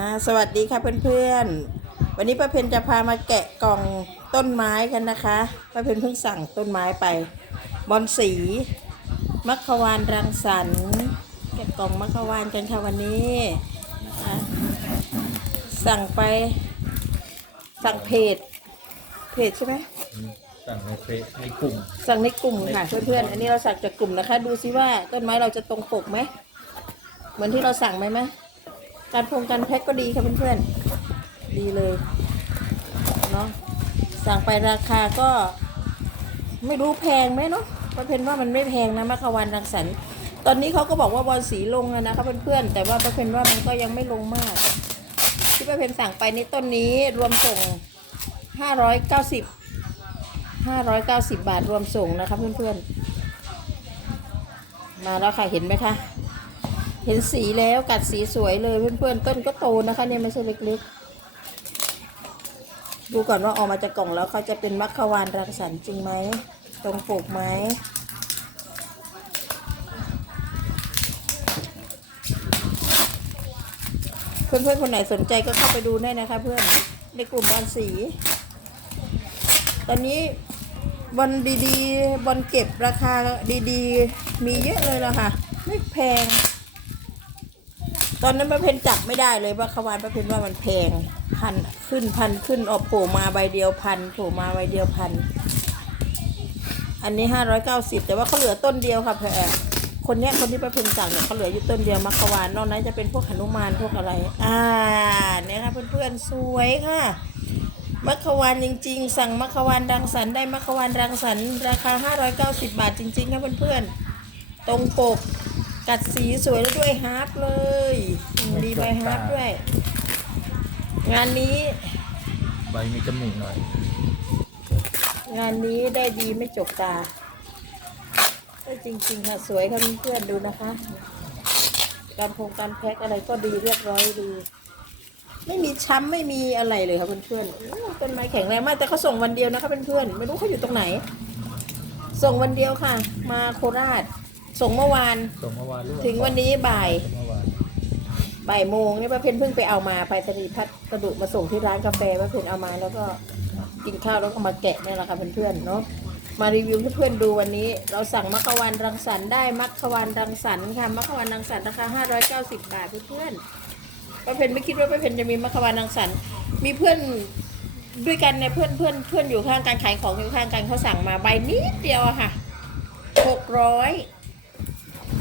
อ่าสวัสดีค่ะเพื่อนๆ วันนี้ป้าเพนจะพามาแกะกล่องต้นไม้กันนะคะป้าเพนเพิ่งสั่งต้นไม้ไป บอนสี มัคควานรังสรรค์แกะกล่องมัคควานกันค่ะวันนี้นะคะสั่งไป สั่งเพจ เพจใช่ไหมสั่งในเฟซในกลุ่ม สั่งในกลุ่มค่ะเพื่อนๆ อันนี้เราสั่งจากกลุ่มนะคะ ดูซิว่าต้นไม้เราจะตรงปกไหม เหมือนที่เราสั่งไหมไหม การพงการแพ็คก็ดีค่ะเพื่อนๆ ดีเลยเนาะสั่งไปราคาก็ ไม่รู้แพงไหมเนาะป้าเพนว่ามันไม่แพงนะมะขวันรังสรรค์ตอนนี้เขาก็บอกว่าบอลสีลงแล้วนะคะเพื่อนๆแต่ว่าป้าเพนว่ามันก็ยังไม่ลงมาก ที่ป้าเพนสั่งไปนี่ต้นนี้รวมส่งห้าร้อยเก้าสิบห้าร้อยเก้าสิบบาทรวมส่งนะคะเพื่อนๆ มาแล้วค่ะเห็นไหมคะ เห็นสีแล้วกัดสีสวยเลยเพื่อนๆต้นก็โตนะคะเนี่ยไม่ใช่เล็กๆ ดูก่อนว่าออกมาจากกล่องแล้วเขาจะเป็นมัคควานรังสรรค์จริงไหมตรงปกไหมเพื่อนๆคนไหนสนใจก็เข้าไปดูได้นะคะ เพื่อนในกลุ่มบอลสี ตอนนี้บอลดีๆบอลเก็บราคาดีๆ มีเยอะเลยละค่ะ ไม่แพง ตอนนั้นประเพนจับไม่ได้เลยว่าขวานประเพนว่ามันแพงพันขึ้นพันขึ้นออกโผล่มาใบเดียวพันโผล่มาใบเดียวพันอันนี้ห้าร้อยเก้าสิบแต่ว่าเขาเหลือต้นเดียวค่ะเพื่อนคนเนี้ยคนที่ประเพนสั่งเนี่ยเขาเหลืออยู่ต้นเดียวมัคควานนอกนั้นจะเป็นพวกหนุมานพวกอะไร อ่าเนี่ยค่ะเพื่อนๆสวยค่ะมัคควานจริง ๆ สั่งมัคควานรังสรรค์ได้มัคควานรังสรรค์ราคา 590 บาทจริง ๆ ครับเพื่อนๆ ตรงปก กัดสีสวยแล้วด้วยฮาร์ปเลยอืมดีใบฮาร์ปด้วย งานนี้ ใบมีจมูกหน่อย งานนี้ได้ดีไม่จกตาได้จริง ๆ ค่ะ สวยค่ะเพื่อนๆดูนะคะ การพงการแพ็คอะไรก็ดีเรียบร้อยดี ไม่มีช้ำไม่มีอะไรเลยค่ะเพื่อนๆโอ้ต้นไม้แข็งแรงมากแต่เขาส่งวันเดียวนะคะเพื่อนๆไม่รู้เขาอยู่ตรงไหน ส่งวันเดียวค่ะ มาโคราช ส่งเมื่อวาน ส่งเมื่อวานหรือเปล่าถึงวันนี้บ่ายเมื่อวานบ่ายโมงเนี่ยป้าเพนเพิ่งไปเอามาไปสนีย์พัสดุมาส่งที่ร้านกาแฟป้าเพนเอามาแล้วก็กินข้าวแล้วก็มาแกะเนี่ยแหละค่ะเพื่อนๆเนาะมารีวิวให้เพื่อนๆดูวันนี้ เราสั่งมัคควานรังสรรค์ได้มัคควานรังสรรค์ค่ะมัคควานรังสรรค์ราคา590 บาทเพื่อนๆป้าเพนไม่คิดว่าป้าเพนจะมีมัคควานรังสรรค์มีเพื่อนด้วยกันเนี่ยเพื่อนเพื่อนเพื่อนอยู่ข้างกันขายของอยู่ข้างกันเขาสั่งมาใบนิดเดียวอะค่ะหกร้อย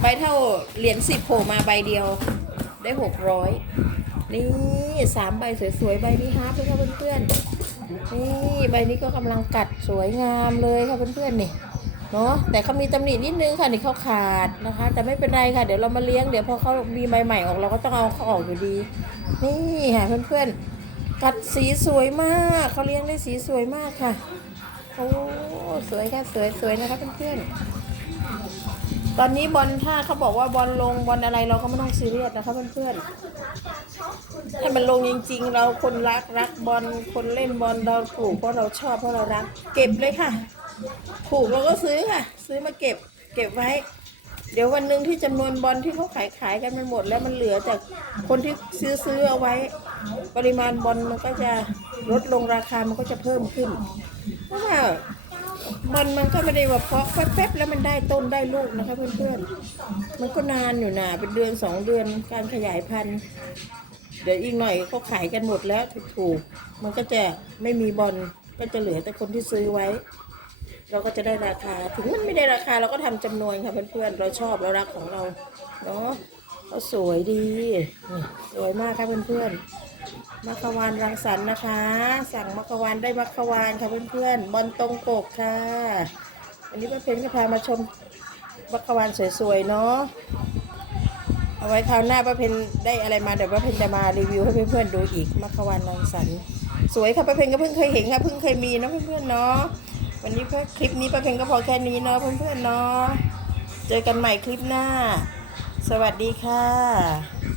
ใบเท่าเหรียญสิบโผล่มาใบเดียวได้หกร้อยนี่สามใบสวยๆ ใบนี้ฮาร์ปเลยค่ะเพื่อนๆนี่ใบนี้ก็กำลังกัดสวยงามเลยค่ะเพื่อนๆนี่เนาะแต่เขามีตำหนินิดนึงค่ะนี่เขาขาดนะคะ แต่ไม่เป็นไรค่ะ เดี๋ยวเรามาเลี้ยงเดี๋ยวพอเขามีใบใหม่ออกเราก็ต้องเอาเขาออกอยู่ดี นี่ค่ะเพื่อนๆ กัดสีสวยมากเขาเลี้ยงได้สีสวยมากค่ะโอ้สวยค่ะสวยสวยๆนะคะเพื่อนๆ ตอนนี้บอลถ้าเขาบอกว่าบอลลงบอลอะไรเราก็ไม่ต้องซีเรียสนะคะเพื่อนๆให้มันลงจริง ๆ เราคนรักรักบอลคนเล่นบอลเราปลูกเพราะเราชอบเพราะเรารัก เก็บเลยค่ะปลูกเราก็ซื้อค่ะ ซื้อมาเก็บ เก็บไว้ เดี๋ยววันหนึ่งที่จำนวนบอลที่เขาขายขายกันมันหมด แล้วมันเหลือจากคนที่ซื้อซื้อเอาไว้ ปริมาณบอลมันก็จะลดลงราคามันก็จะเพิ่มขึ้นเพราะว่า มันมันก็ไม่ได้ว่าเพาะแป๊บๆแล้วมันได้ต้นได้ลูกนะคะเพื่อนๆ มันก็นานอยู่นะเป็นเดือนสองเดือนการขยายพันธุ์ เดี๋ยวอีกหน่อยเขาขายกันหมดแล้วถูกๆมันก็จะไม่มีบอลก็จะเหลือแต่คนที่ซื้อไว้ เราก็จะได้ราคา ถึงมันไม่ได้ราคาเราก็ทำจำนวนค่ะเพื่อนๆเราชอบเรารักของเราเนาะเขาสวยดีสวยมากค่ะเพื่อนๆ มัคควานรังสรรค์นะคะ สั่งมัคควานได้มัคควานค่ะเพื่อนๆบอลตรงปกค่ะวันนี้ป้าเพนก็พามาชมมัคควานสวยๆเนาะเอาไว้คราวหน้าป้าเพนได้อะไรมาเดี๋ยวป้าเพนจะมารีวิวให้เพื่อนๆดูอีกมัคควานรังสรรค์สวยค่ะป้าเพนก็เพิ่งเคยเห็นค่ะเพิ่งเคยมีนะเพื่อนๆเนาะวันนี้ก็คลิปนี้ป้าเพนก็พอแค่นี้เนาะเพื่อนๆเนาะเจอกันใหม่คลิปหน้า สวัสดีค่ะ